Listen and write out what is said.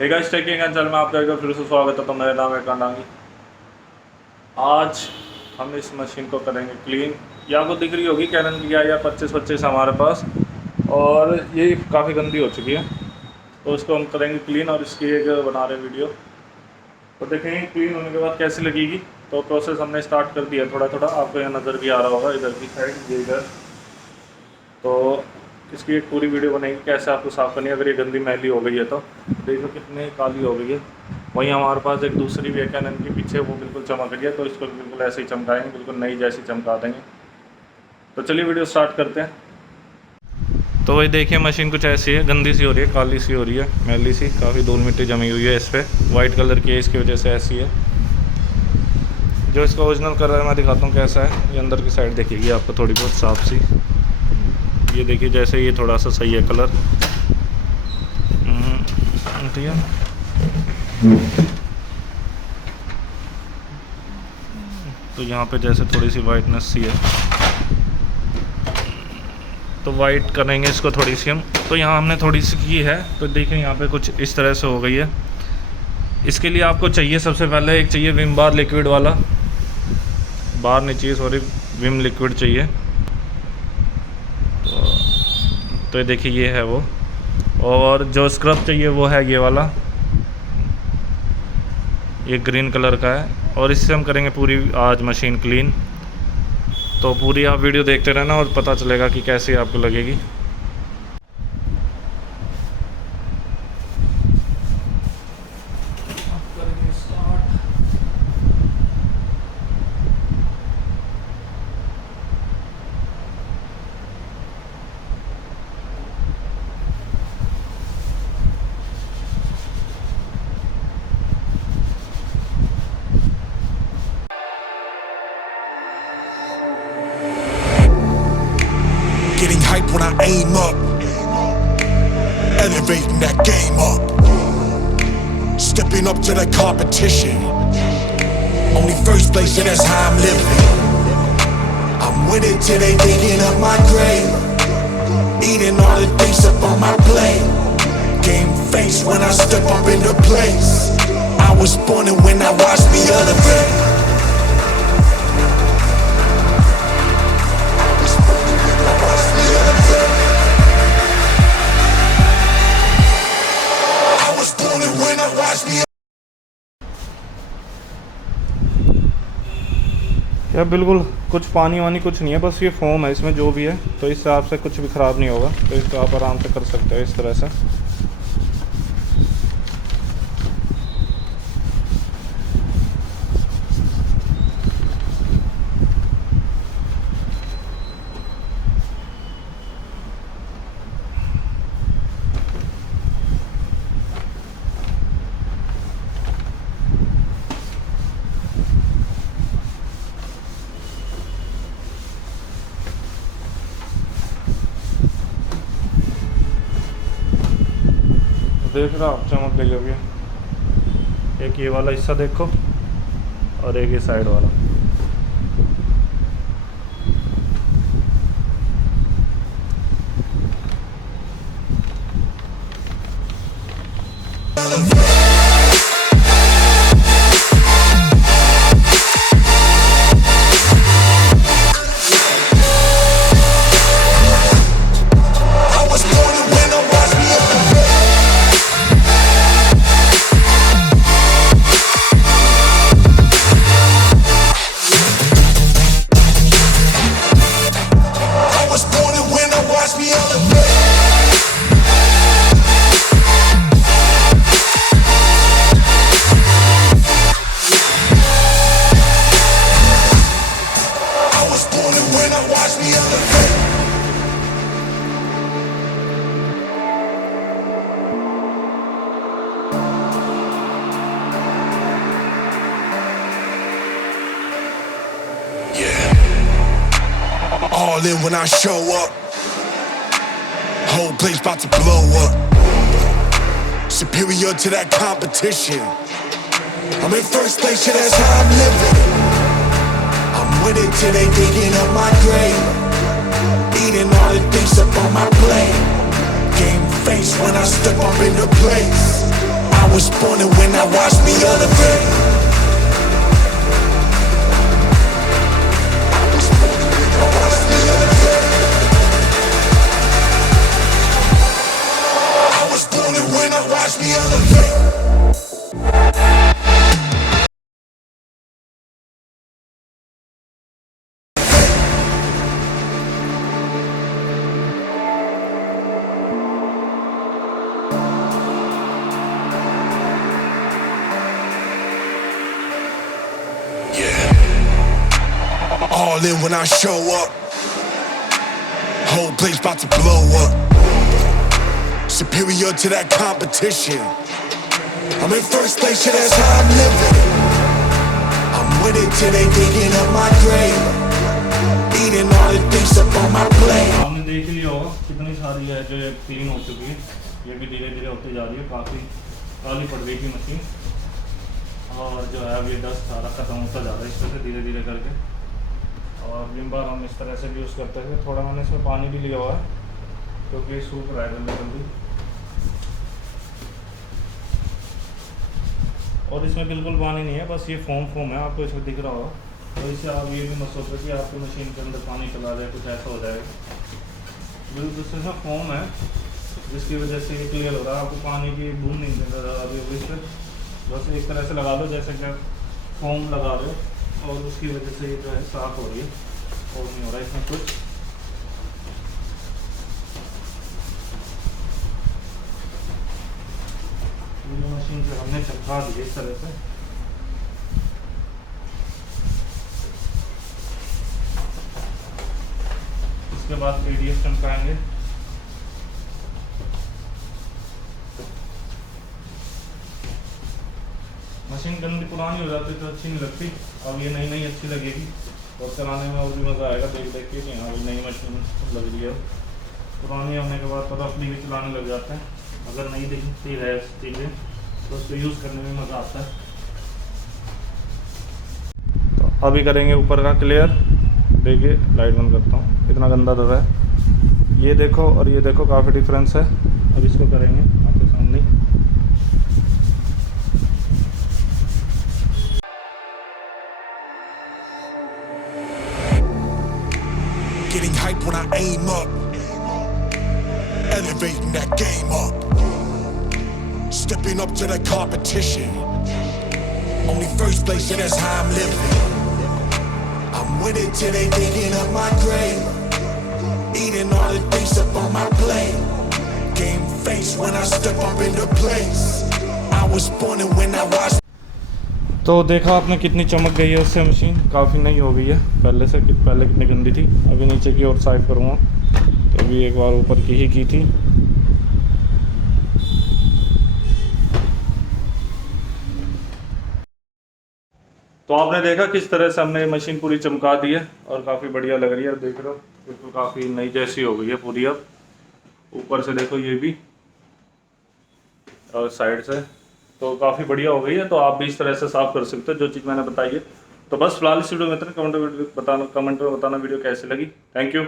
Hey guys, taking and channel में आपका एक बार फिर से स्वागत है। तो मेरा नाम है कांडांगी। आज हम इस मशीन को करेंगे क्लीन। ये आपको दिख रही होगी कैनन की आई 2525 हमारे पास, और ये काफ़ी गंदी हो चुकी है। तो इसको हम करेंगे क्लीन और इसकी एक बना रहे वीडियो। तो देखेंगे क्लीन होने के बाद कैसी लगेगी। तो प्रोसेस हमने स्टार्ट कर दिया थोड़ा थोड़ा, आपको यहाँ नज़र भी आ रहा होगा इधर की साइड, ये इधर। तो इसकी एक पूरी वीडियो बनेगी कैसे आपको साफ़ करनी है अगर ये गंदी मैली हो गई है। तो देखो कितनी काली हो गई है। वहीं हमारे पास एक दूसरी भी है कैनन की पीछे, वो बिल्कुल चमक रही है। तो इसको बिल्कुल ऐसे ही चमकाएंगे, बिल्कुल नई जैसी चमका देंगे। तो चलिए वीडियो स्टार्ट करते हैं। तो वही देखिए मशीन कुछ ऐसी है, गंदी सी हो रही है, काली सी हो रही है, मैली सी, काफ़ी धूल मिट्टी जमी हुई है इस पर। वाइट कलर की है, इसकी वजह से ऐसी है। जो इसका ओरिजिनल कलर है मैं दिखाता हूँ कैसा है। ये अंदर की साइड देखिएगी आपको थोड़ी बहुत साफ सी, ये देखिए जैसे ये थोड़ा सा सही है कलर, ठीक है। तो यहाँ पे जैसे थोड़ी सी वाइटनेस सी है, तो वाइट करेंगे इसको थोड़ी सी हम। तो यहाँ हमने थोड़ी सी की है, तो देखिए यहाँ पे कुछ इस तरह से हो गई है। इसके लिए आपको चाहिए सबसे पहले एक चाहिए विम बार लिक्विड वाला, बार नहीं चाहिए सॉरी, विम लिक्विड चाहिए। तो ये देखिए ये है वो। और जो स्क्रब चाहिए वो है ये वाला, ये ग्रीन कलर का है। और इससे हम करेंगे पूरी आज मशीन क्लीन। तो पूरी आप वीडियो देखते रहना और पता चलेगा कि कैसी आपको लगेगी। Getting hype when I aim up, elevating that game up, stepping up to the competition. Only first place, and that's how I'm living. I'm winning till they digging up my grave, eating all the things up on my plate. Game face when I step up into place. I was born and when I watched me elevate. यार बिल्कुल कुछ पानी वानी कुछ नहीं है, बस ये फोम है इसमें जो भी है। तो इस हिसाब से कुछ भी ख़राब नहीं होगा। तो इसको आप आराम से कर सकते हो इस तरह से। देख रहा आप, चमक गई अभी। एक ये वाला हिस्सा देखो और एक ये साइड वाला। All in when I show up, whole place about to blow up. Superior to that competition. I'm in first place, yeah, that's how I'm living. I'm winning till they digging up my grave, eating all the things up on my plate. Game face when I step up into place. I was born when I watched me elevate. I was born when I watched me elevate. All in when I show up. Whole place about to blow up. Superior to that competition. I'm in first place, yeah, that's how I'm living. I'm with it till they digging up my grave. Eating all the things up on my plate. आपने देख लिया होगा कितनी सारी है जो ये clean हो चुकी है। ये भी धीरे धीरे होती जा रही है, काफ़ी काली पड़ गई थी मशीन और जो है अब ये डस्ट सारा ख़त्म होता जा रहा है इस तरह से धीरे धीरे करके। और विम बार हम इस तरह से भी यूज़ करते हैं। थोड़ा मैंने इसमें पानी भी लिया हुआ है क्योंकि ये सूख रहा है जल्दी जल्दी। और इसमें बिल्कुल पानी नहीं है, बस ये फोम है, आपको इसमें दिख रहा होगा। तो इससे आप ये भी मत सोचो कि आपकी मशीन के अंदर पानी चला जाए, कुछ ऐसा हो जाएगा। बिल्कुल इसमें फोम है जिसकी वजह से ये क्लियर हो रहा है। आपको पानी की बूंद नहीं देना ज़्यादा अभी इस पर, बस एक तरह से लगा लो जैसे कि आप फोम लगा रहे हो और उसकी वजह से ये जो है साफ़ हो रही है और नहीं हो रहा है इसमें कुछ। मशीन से हमने चमका दी इस तरह से। इसके बाद PDF चमकाएंगे। मशीन गंदी पुरानी हो जाती तो अच्छी नहीं लगती, अब ये नई नई अच्छी लगेगी और चलाने में और भी मज़ा आएगा देख देख के कि हाँ ये नई मशीन लग रही है। पुरानी होने के बाद तो रफली भी चलाने लग जाते हैं। अगर नहीं दिखती है चीज़ें तो उसको यूज़ करने में मज़ा आता है। तो अभी करेंगे ऊपर का क्लियर। देखिए लाइट बंद करता हूँ, इतना गंदा तो है। ये देखो और ये देखो काफ़ी डिफरेंस है। अब इसको करेंगे आपके सामने। Getting hype when I aim up. Elevating that game up. Stepping up to the competition. Only first place, yeah, that's how I'm living. I'm with it till they digging up my grave. Eating all the things up on my plate. Game face when I step up into place. I was born when I watched. तो देखा आपने कितनी चमक गई है उससे machine, काफ़ी नई हो गई है पहले से। पहले कितनी गंदी थी। अभी नीचे की ओर साइड करूँगा तो अभी एक बार ऊपर की ही की थी। तो आपने देखा किस तरह से हमने मशीन पूरी चमका दी है और काफ़ी बढ़िया लग रही है। देख रहे हो बिल्कुल काफ़ी नई जैसी हो गई है पूरी। अब ऊपर से देखो ये भी और साइड से तो काफ़ी बढ़िया हो गई है। तो आप भी इस तरह से साफ़ कर सकते हो जो चीज़ मैंने बताई है। तो बस फिलहाल इस वीडियो में इतना। कमेंट में बताना वीडियो कैसी लगी। Thank you.